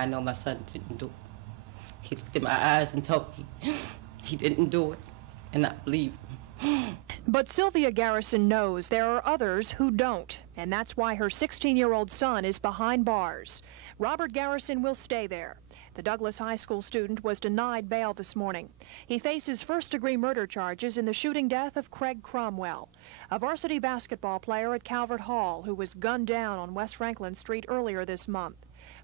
I know my son didn't do it. He looked in my eyes and told me he didn't do it, and I believe him. But Sylvia Garrison knows there are others who don't, and that's why her 16-year-old son is behind bars. Robert Garrison will stay there. The Douglas High School student was denied bail this morning. He faces first-degree murder charges in the shooting death of Craig Cromwell, a varsity basketball player at Calvert Hall who was gunned down on West Franklin Street earlier this month.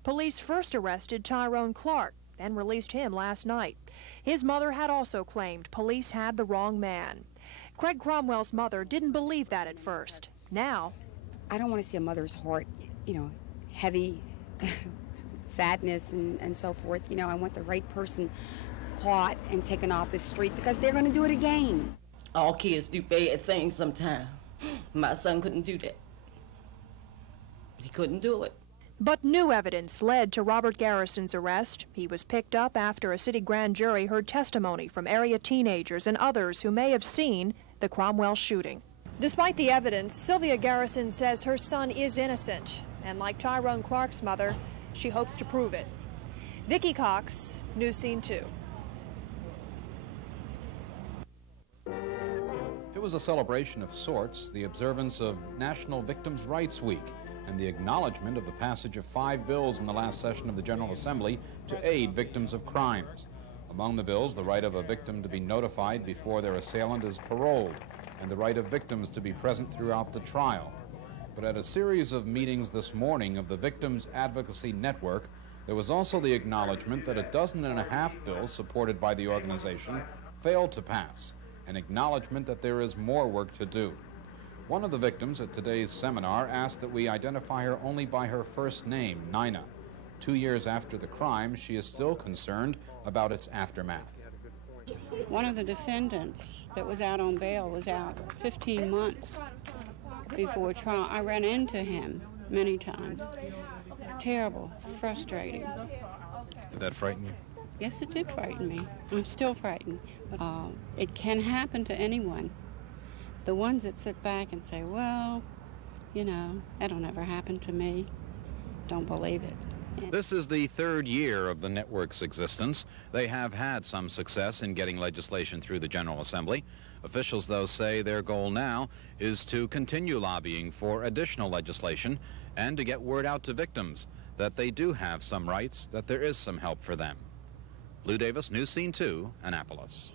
Police first arrested Tyrone Clark, then released him last night. His mother had also claimed police had the wrong man. Craig Cromwell's mother didn't believe that at first. Now, I don't want to see a mother's heart, heavy, sadness and so forth. I want the right person caught and taken off the street because they're going to do it again. All kids do bad things sometimes. My son couldn't do that. He couldn't do it. But new evidence led to Robert Garrison's arrest. He was picked up after a city grand jury heard testimony from area teenagers and others who may have seen the Cromwell shooting. Despite the evidence, Sylvia Garrison says her son is innocent, and like Tyrone Clark's mother, she hopes to prove it. Vicki Cox, News Scene 2. It was a celebration of sorts, the observance of National Victims' Rights Week, and the acknowledgement of the passage of 5 bills in the last session of the General Assembly to aid victims of crimes. Among the bills, the right of a victim to be notified before their assailant is paroled, and the right of victims to be present throughout the trial. But at a series of meetings this morning of the Victims Advocacy Network, there was also the acknowledgement that 12.5 bills supported by the organization failed to pass, an acknowledgement that there is more work to do. One of the victims at today's seminar asked that we identify her only by her first name, Nina. 2 years after the crime, she is still concerned about its aftermath. One of the defendants that was out on bail was out 15 months before trial. I ran into him many times. Terrible, frustrating. Did that frighten you? Yes, it did frighten me. I'm still frightened. It can happen to anyone. The ones that sit back and say, well, that'll never happen to me, don't believe it. This is the 3rd year of the network's existence. They have had some success in getting legislation through the General Assembly. Officials, though, say their goal now is to continue lobbying for additional legislation and to get word out to victims that they do have some rights, that there is some help for them. Lou Davis, News Scene 2, Annapolis.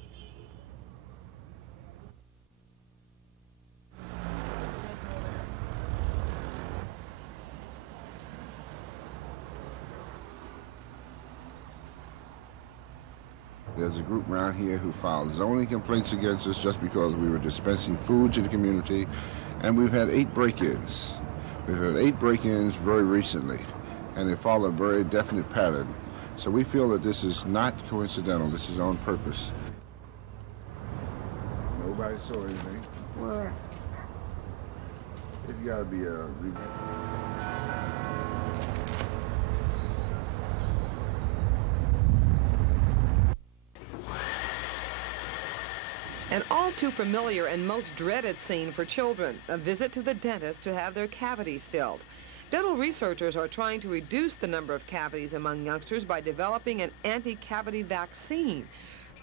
There's a group around here who filed zoning complaints against us just because we were dispensing food to the community, and we've had 8 break-ins. We've had 8 break-ins very recently, and they follow a very definite pattern. So we feel that this is not coincidental, this is on purpose. Nobody saw anything. Well, it's got to be a... An all too familiar and most dreaded scene for children, a visit to the dentist to have their cavities filled. Dental researchers are trying to reduce the number of cavities among youngsters by developing an anti-cavity vaccine.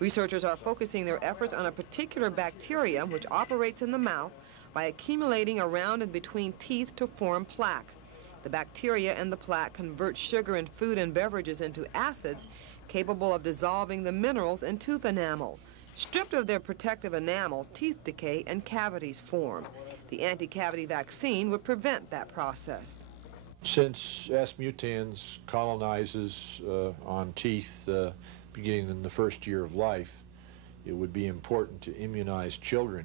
Researchers are focusing their efforts on a particular bacteria which operates in the mouth by accumulating around and between teeth to form plaque. The bacteria and the plaque convert sugar in food and beverages into acids capable of dissolving the minerals in tooth enamel. Stripped of their protective enamel, teeth decay and cavities form. The anti-cavity vaccine would prevent that process. Since S. mutans colonizes on teeth beginning in the first year of life, it would be important to immunize children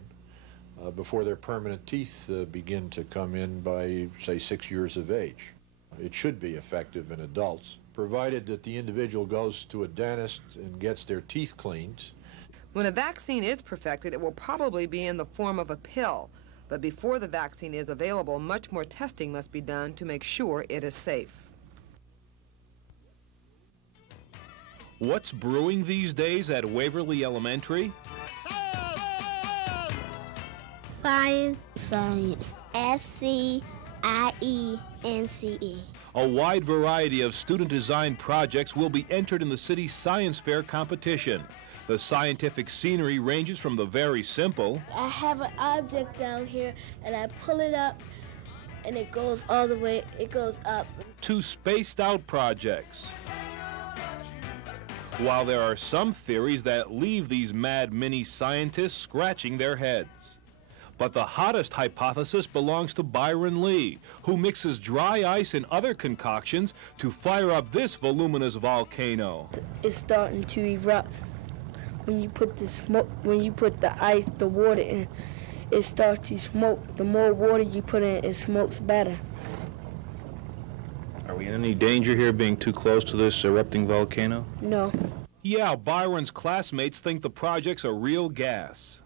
before their permanent teeth begin to come in by, say, 6 years of age. It should be effective in adults, provided that the individual goes to a dentist and gets their teeth cleaned. When a vaccine is perfected, it will probably be in the form of a pill. But before the vaccine is available, much more testing must be done to make sure it is safe. What's brewing these days at Waverly Elementary? Science. Science. S-C-I-E-N-C-E. A wide variety of student-designed projects will be entered in the city's science fair competition. The scientific scenery ranges from the very simple. I have an object down here, and I pull it up, and it goes all the way, it goes up. To spaced-out projects. While there are some theories that leave these mad mini-scientists scratching their heads. But the hottest hypothesis belongs to Byron Lee, who mixes dry ice and other concoctions to fire up this voluminous volcano. It's starting to erupt. When you put the smoke, when you put the ice, the water in, it starts to smoke. The more water you put in, it smokes better. Are we in any danger here being too close to this erupting volcano? No. Yeah, Byron's classmates think the project's a real gas.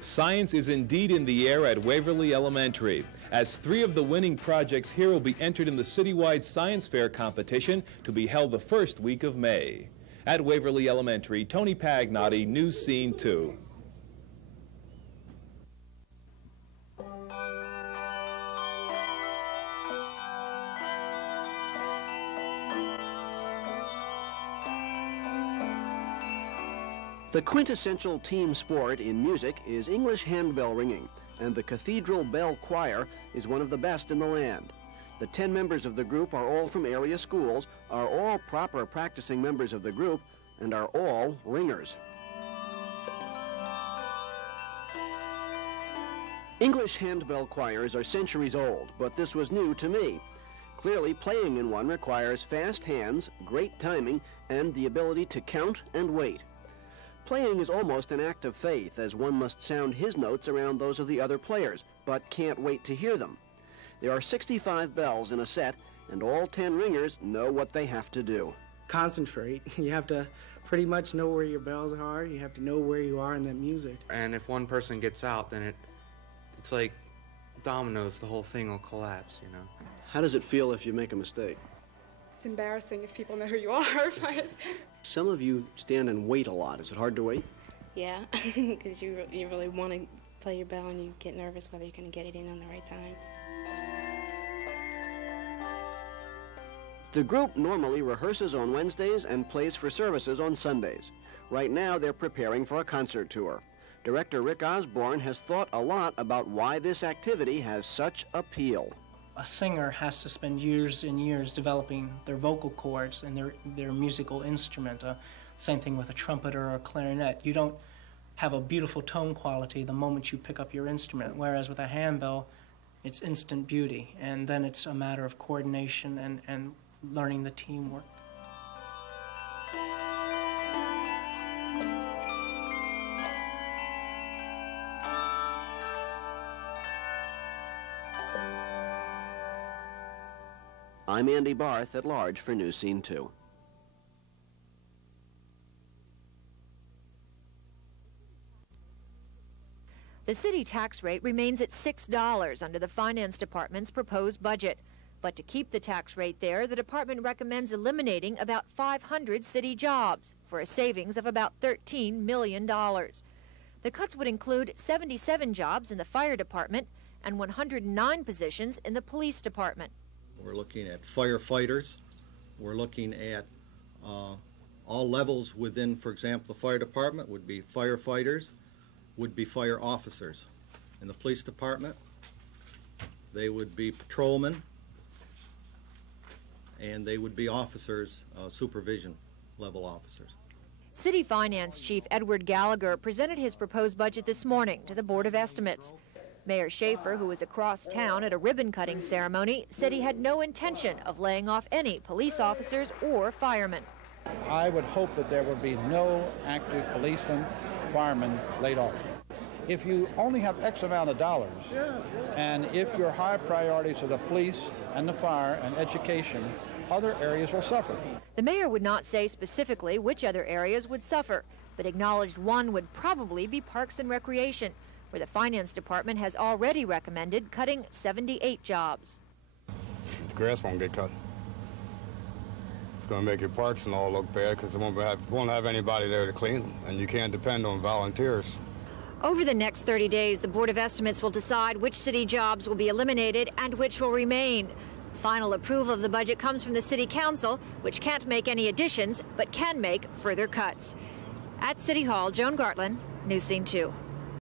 Science is indeed in the air at Waverly Elementary, as 3 of the winning projects here will be entered in the citywide science fair competition to be held the first week of May. At Waverly Elementary, Tony Pagnotti, News Scene 2. The quintessential team sport in music is English handbell ringing, and the Cathedral Bell Choir is one of the best in the land. The 10 members of the group are all from area schools, are all proper practicing members of the group, and are all ringers. English handbell choirs are centuries old, but this was new to me. Clearly, playing in one requires fast hands, great timing, and the ability to count and wait. Playing is almost an act of faith, as one must sound his notes around those of the other players, but can't wait to hear them. There are 65 bells in a set, and all 10 ringers know what they have to do. Concentrate. You have to pretty much know where your bells are. You have to know where you are in that music. And if one person gets out, then it's like dominoes. The whole thing will collapse, you know. How does it feel if you make a mistake? It's embarrassing if people know who you are, but... Some of you stand and wait a lot. Is it hard to wait? Yeah, because you really want to play your bell and you get nervous whether you're going to get it in on the right time. The group normally rehearses on Wednesdays and plays for services on Sundays. Right now, they're preparing for a concert tour. Director Rick Osborne has thought a lot about why this activity has such appeal. A singer has to spend years and years developing their vocal cords and their musical instrument. Same thing with a trumpet or a clarinet. You don't have a beautiful tone quality the moment you pick up your instrument, whereas with a handbell, it's instant beauty, and then it's a matter of coordination and learning the teamwork. I'm Andy Barth at large for News Scene 2. The city tax rate remains at $6 under the Finance Department's proposed budget. But to keep the tax rate there, the department recommends eliminating about 500 city jobs for a savings of about $13 million. The cuts would include 77 jobs in the fire department and 109 positions in the police department. We're looking at firefighters. We're looking at all levels within, for example, the fire department would be firefighters, would be fire officers. In the police department, they would be patrolmen, and they would be officers, supervision level officers. City Finance Chief Edward Gallagher presented his proposed budget this morning to the Board of Estimates. Mayor Schaefer, who was across town at a ribbon-cutting ceremony, said he had no intention of laying off any police officers or firemen. I would hope that there would be no active policemen, firemen laid off. If you only have X amount of dollars, and if your high priorities are the police and the fire and education, other areas will suffer. The mayor would not say specifically which other areas would suffer, but acknowledged one would probably be Parks and Recreation, where the Finance Department has already recommended cutting 78 jobs. Grass won't get cut. It's going to make your parks and all look bad because it won't have anybody there to clean them, and you can't depend on volunteers. Over the next 30 days, the Board of Estimates will decide which city jobs will be eliminated and which will remain. Final approval of the budget comes from the City Council, which can't make any additions but can make further cuts. At City Hall, Joan Gartland, News Scene 2.